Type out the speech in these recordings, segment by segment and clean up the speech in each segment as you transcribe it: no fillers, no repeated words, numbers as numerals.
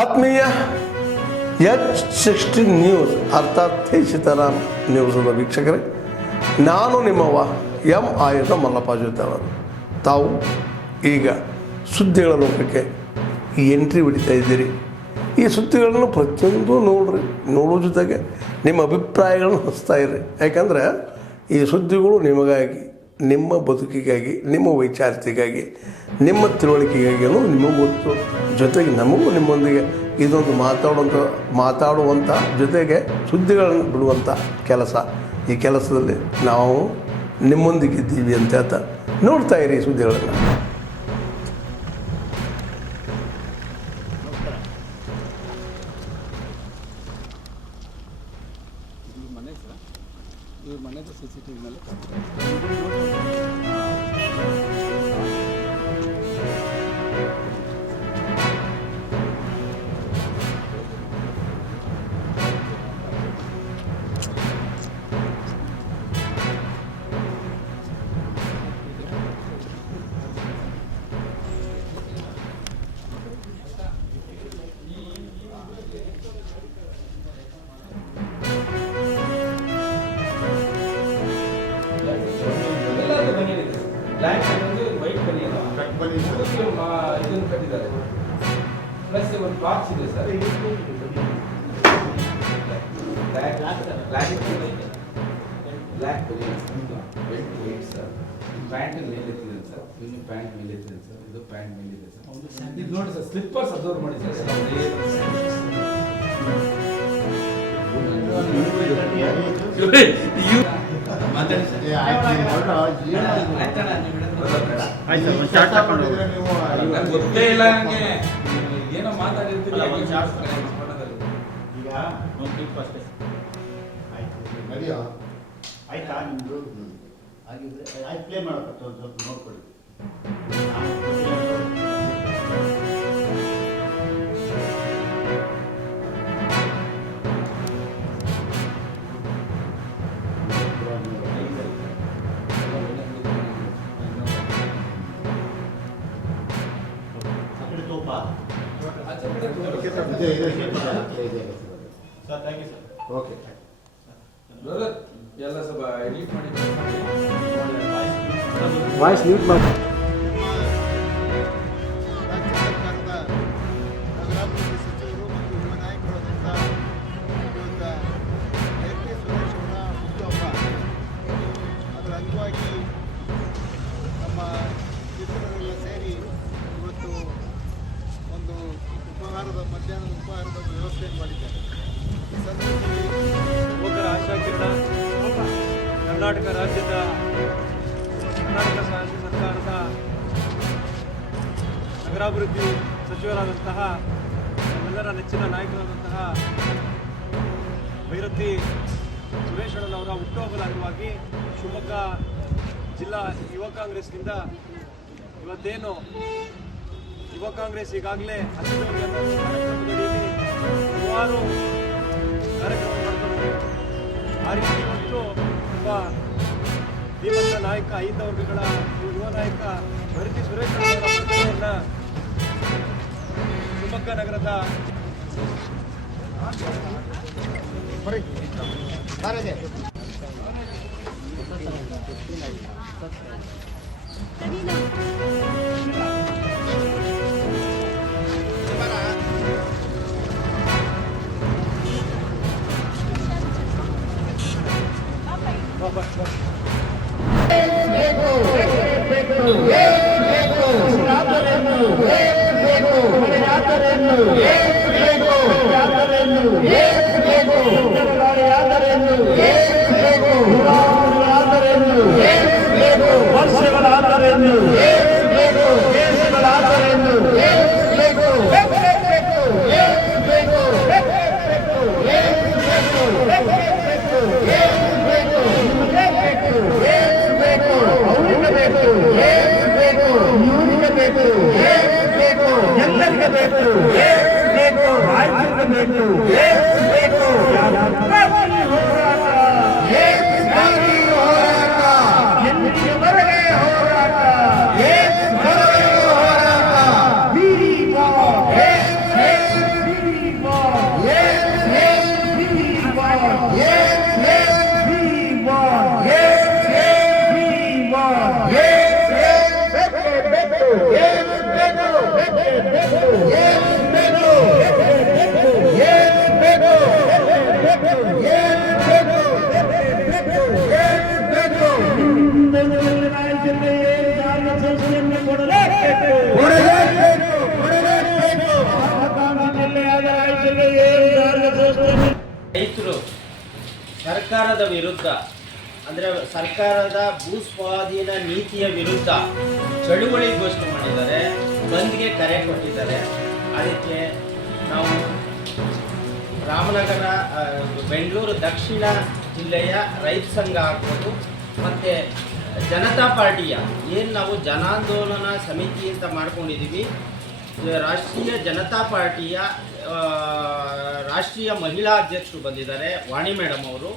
ಆತ್ಮೀಯ H16 news ಅರ್ಥಾತ್ ಸೀತಾರಾಮ್ ನ್ಯೂಸದ ವೀಕ್ಷಕರೇ, ನಾನು ನಿಮ್ಮವ ಎಂ ಆಯುಧ ಮಲ್ಲಪ್ಪ ಜೊತೆ ಅವರು. ತಾವು ಈಗ ಸುದ್ದಿಗಳ ಲೋಕಕ್ಕೆ ಎಂಟ್ರಿ ಹೊಡಿತಾ ಇದ್ದೀರಿ. ಈ ಸುದ್ದಿಗಳನ್ನು ಪ್ರತಿಯೊಂದು ನೋಡೋ ಜೊತೆಗೆ ನಿಮ್ಮ ಅಭಿಪ್ರಾಯಗಳನ್ನು ಹಚ್ತಾ ಇರ್ರಿ. ಯಾಕಂದರೆ ಈ ಸುದ್ದಿಗಳು ನಿಮಗಾಗಿ, ನಿಮ್ಮ ಬದುಕಿಗಾಗಿ, ನಿಮ್ಮ ವೈಚಾರಿಕೆಗಾಗಿ, ನಿಮ್ಮ ತಿಳುವಳಿಕೆಗಾಗಿ ಅನ್ನೋದು ನಿಮಗೆ ಗೊತ್ತು. ಜೊತೆಗೆ ನಮಗೂ ನಿಮ್ಮೊಂದಿಗೆ ಇದೊಂದು ಮಾತಾಡುವಂಥ ಜೊತೆಗೆ ಸುದ್ದಿಗಳನ್ನು ಬಿಡುವಂಥ ಕೆಲಸ. ಈ ಕೆಲಸದಲ್ಲಿ ನಾವು ನಿಮ್ಮೊಂದಿಗಿದ್ದೀವಿ ಅಂತ ಹೇಳ್ತಾ ನೋಡ್ತಾ ಇರಿ ಸುದ್ದಿಗಳನ್ನು. ಇವ್ರ ಮನೆದು CCTV ಮೇಲೆ ಬ್ಲ್ಯಾಕ್ ಒಂದು ವೈಟ್ ಬನಿಯನ್ ಇದನ್ನು ಕಟ್ಟಿದ್ದಾರೆ. ಪ್ಲಸ್ ಒಂದು ಬಾಕ್ಸ್ ಇದೆ sir. Black banian white sir. Pant ಮೇಲೆ ಎತ್ತಿದೆ ಸರ್. ಇನ್ನು ಪ್ಯಾಂಟ್ ಮೇಲೆ ಎತ್ತಿದೆ ಸರ್. ಇದು ಪ್ಯಾಂಟ್ ಮೇಲೆ ಇದೆ ಸರ್. ಇದು ನೋಡಿ ಸರ್, ಸ್ಲಿಪ್ಪರ್ಸ್ ಅಬ್ಸರ್ವ್ ಮಾಡಿ ಸರ್. ಗೊತ್ತೇ ಇಲ್ಲ ನನಗೆ, ಏನೋ ಮಾತಾಡಿರ್ತೀವಿ. ಆಯ್ತಾ ನಿಮ್ದು ಆಯ್ತು, ಪ್ಲೇ ಮಾಡಬೇಕು ಸ್ವಲ್ಪ ನೋಡ್ಕೊಳ್ಳಿ. Sir thank you sir. Okay ಎಲ್ಲ ಸ್ವಲ್ಪ ಎಡಿಟ್ ಮಾಡಿ ವಾಯ್ಸ್ ಮ್ಯೂಟ್ ಮಾಡಿ. ನಮ್ಮ ಚಿತ್ರರೆಲ್ಲ ಸೇರಿ ಇವತ್ತು ಒಂದು ಮಧ್ಯಾಹ್ನದ ಉಪಹಾರದ ವ್ಯವಸ್ಥೆಯನ್ನು ಮಾಡಿದ್ದಾರೆ. ಈ ಸಂದರ್ಭದಲ್ಲಿ ಯುವಕರ ಆಶಾಕಿರಣ ಕರ್ನಾಟಕ ರಾಜ್ಯ ಸರ್ಕಾರದ ನಗರಾಭಿವೃದ್ಧಿ ಸಚಿವರಾದಂತಹ ನಮ್ಮೆಲ್ಲರ ನೆಚ್ಚಿನ ನಾಯಕರಾದಂತಹ ಭೈರತಿ ಸುರೇಶ್ ಅಣ್ಣನವರ ಹುಟ್ಟುಹಬ್ಬದ ಅಂಗವಾಗಿ ಶಿವಮೊಗ್ಗ ಜಿಲ್ಲಾ ಯುವ ಕಾಂಗ್ರೆಸ್ನಿಂದ ಇವತ್ತೇನು ಯುವ ಕಾಂಗ್ರೆಸ್ ಈಗಾಗಲೇ ಹಸಿದವರಿಗೆ ಕಾರ್ಯಕ್ರಮದಡಿಯಲ್ಲಿ ಹಲವಾರು ಕಾರ್ಯಕ್ರಮ ಮಾಡ್ತಾರೆ. ಆ ರೀತಿ ಇವತ್ತು ಒಬ್ಬ ಧೀಮಂತ ನಾಯಕ, ಐದು ವರ್ಗಗಳ ಯುವ ನಾಯಕ ಭೈರತಿ ಸುರೇಶ್ ಅವರ ಪ್ರತಿಮೆಯನ್ನು ಶಿವಮೊಗ್ಗ ನಗರದ ಹೋರಾಟ ರೈತರು ಸರ್ಕಾರದ ವಿರುದ್ಧ ಅಂದರೆ ಸರ್ಕಾರದ ಭೂಸ್ವಾಧೀನ ನೀತಿಯ ವಿರುದ್ಧ ಚಳುವಳಿ ಘೋಷಣೆ ಮಾಡಿದ್ದಾರೆ, ಬಂದ್ಗೆ ಕರೆ ಕೊಟ್ಟಿದ್ದಾರೆ. ಅದಕ್ಕೆ ನಾವು ರಾಮನಗರ ಬೆಂಗಳೂರು ದಕ್ಷಿಣ ಜಿಲ್ಲೆಯ ರೈತ ಸಂಘ ಆಗ್ಬೋದು ಮತ್ತು ಜನತಾ ಪಾರ್ಟಿಯ ಏನು ನಾವು ಜನಾಂದೋಲನ ಸಮಿತಿ ಅಂತ ಮಾಡ್ಕೊಂಡಿದ್ದೀವಿ, ರಾಷ್ಟ್ರೀಯ ಜನತಾ ಪಾರ್ಟಿಯ ರಾಷ್ಟ್ರೀಯ ಮಹಿಳಾ ಅಧ್ಯಕ್ಷರು ಬಂದಿದ್ದಾರೆ, ವಾಣಿ ಮೇಡಮ್ ಅವರು,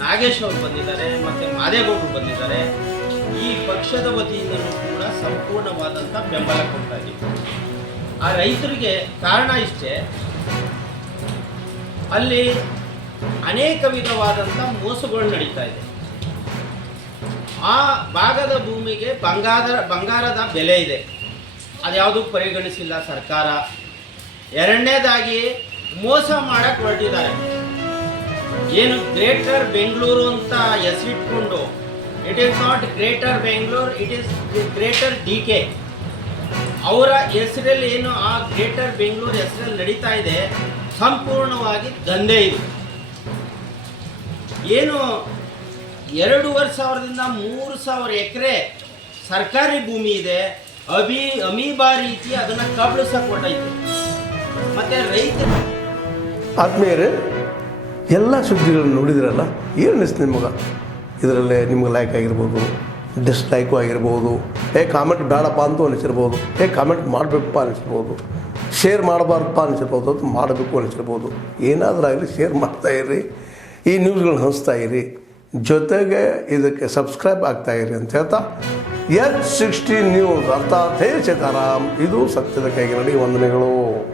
ನಾಗೇಶ್ ಅವರು ಬಂದಿದ್ದಾರೆ ಮತ್ತು ಮಾದೇಗೌಡರು ಬಂದಿದ್ದಾರೆ. ಈ ಪಕ್ಷದ ವತಿಯಿಂದಲೂ ಕೂಡ ಸಂಪೂರ್ಣವಾದಂಥ ಬೆಂಬಲ ಕೊಡ್ತಾ ಇದ್ದೀವಿ. ಆ ರೈತರಿಗೆ ಕಾರಣ ಇಷ್ಟೇ, ಅಲ್ಲಿ ಅನೇಕ ವಿಧವಾದಂಥ ಮೋಸಗಳು ನಡೀತಾ ಇದೆ. ಆ ಭಾಗದ ಭೂಮಿಗೆ ಬಂಗಾರದ ಬೆಲೆ ಇದೆ, ಅದ್ಯಾವುದೂ ಪರಿಗಣಿಸಿಲ್ಲ ಸರ್ಕಾರ. ಎರಡನೇದಾಗಿ ಮೋಸ ಮಾಡಕ್ಕೆ ಹೊರಟಿದ್ದಾರೆ. ಏನು ಗ್ರೇಟರ್ ಬೆಂಗಳೂರು ಅಂತ ಹೆಸರಿಟ್ಕೊಂಡು, it is not greater Bengaluru, it is greater DK. ಅವರ ಹೆಸರಲ್ಲಿ ಏನು ಆ ಗ್ರೇಟರ್ ಬೆಂಗಳೂರು ಹೆಸರಲ್ಲಿ ನಡೀತಾ ಇದೆ, ಸಂಪೂರ್ಣವಾಗಿ ದಂಧೆ ಇದು. ಏನು 2,500ದಿಂದ 3,000 ಎಕರೆ ಸರ್ಕಾರಿ ಭೂಮಿ ಇದೆ, ಅಮೀಬಾ ರೀತಿ ಅದನ್ನು ಕಬಳಿಸಕ್ಕೆ ಹೊರಟೈತೆ. ಮತ್ತು ರೈತರು ಆದ್ಮೇಲೆ ಎಲ್ಲ ಸುದ್ದಿಗಳನ್ನು ನೋಡಿದ್ರಲ್ಲ, ಏನು ಅನಿಸ್ತು ನಿಮಗೆ? ಇದರಲ್ಲೇ ನಿಮ್ಗೆ ಲೈಕ್ ಆಗಿರ್ಬೋದು, ಡಿಸ್ಲೈಕು ಆಗಿರ್ಬೋದು, ಕಾಮೆಂಟ್ ಬೇಡಪ್ಪ ಅಂತೂ ಅನಿಸಿರ್ಬೋದು, ಕಾಮೆಂಟ್ ಮಾಡಬೇಕಪ್ಪ ಅನಿಸಿರ್ಬೋದು, ಶೇರ್ ಮಾಡಬಾರ್ದಪ್ಪ ಅನಿಸಿರ್ಬೋದು, ಅದು ಮಾಡಬೇಕು ಅನಿಸಿರ್ಬೋದು. ಏನಾದರೂ ಆಗಲಿ ಶೇರ್ ಮಾಡ್ತಾಯಿರಿ, ಈ ನ್ಯೂಸ್ಗಳನ್ನ ಹಂಚ್ತಾ ಇರಿ, ಜೊತೆಗೆ ಇದಕ್ಕೆ ಸಬ್ಸ್ಕ್ರೈಬ್ ಆಗ್ತಾಯಿರಿ ಅಂತ ಹೇಳ್ತಾ H16 ನ್ಯೂಸ್ ಅರ್ಥಾತ್ ಹೇ ಸೀತಾರಾಮ್, ಇದು ಸತ್ಯದ ಕೈಗೆ ನಡಿ. ವಂದನೆಗಳು.